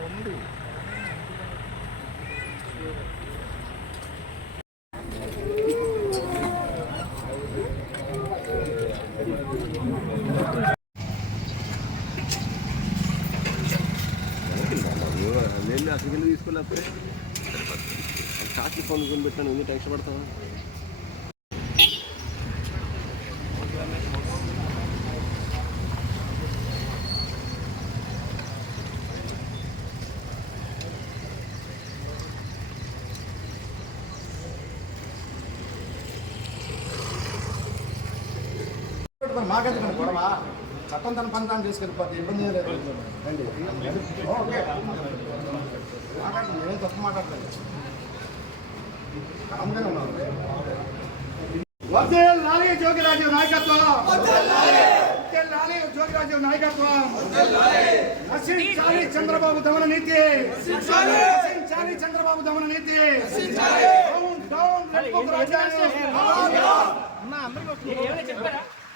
ఉంది. వెళ్ళి అసలు తీసుకెళ్ళి చాకి ఫోన్ కొని పెట్టాను ఎందుకు టెన్షన్ పడతావా? మాకెందుకండి గొడవ? చట్టం తన పని తాను చేసుకెళ్ళిపోతే ఇబ్బంది ఏం లేదు. రండి. ఓకే. మాట్లాడండి ఏం తప్పు మాట్లాడలేదు. కామ్గానే లాలి జోగిరాజు నాయకత్వం. వర్దేల్ లాలి జోగిరాజు నాయకత్వం. నశించాలి చంద్రబాబు దమన నీతి. నశించాలి. చంద్రబాబు దమన నీతి. డౌన్ డౌన్ రెడ్ బుక్ రాజ్యాంగం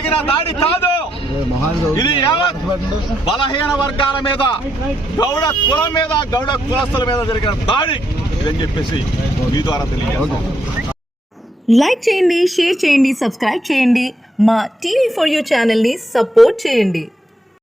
జరిగిన దాడి కాదు. ఇది యావత్ బలహీన వర్గాల మీద గౌడ కులం మీద గౌడ కులస్తుల మీద జరిగిన దాడి. ఇదని చెప్పేసి మీ ద్వారా తెలియజేస్తాం. లైక్ చేయండి షేర్ చేయండి సబ్స్క్రైబ్ చేయండి. మా టీవీ ఫర్ యూ ఛానల్ని సపోర్ట్ చేయండి.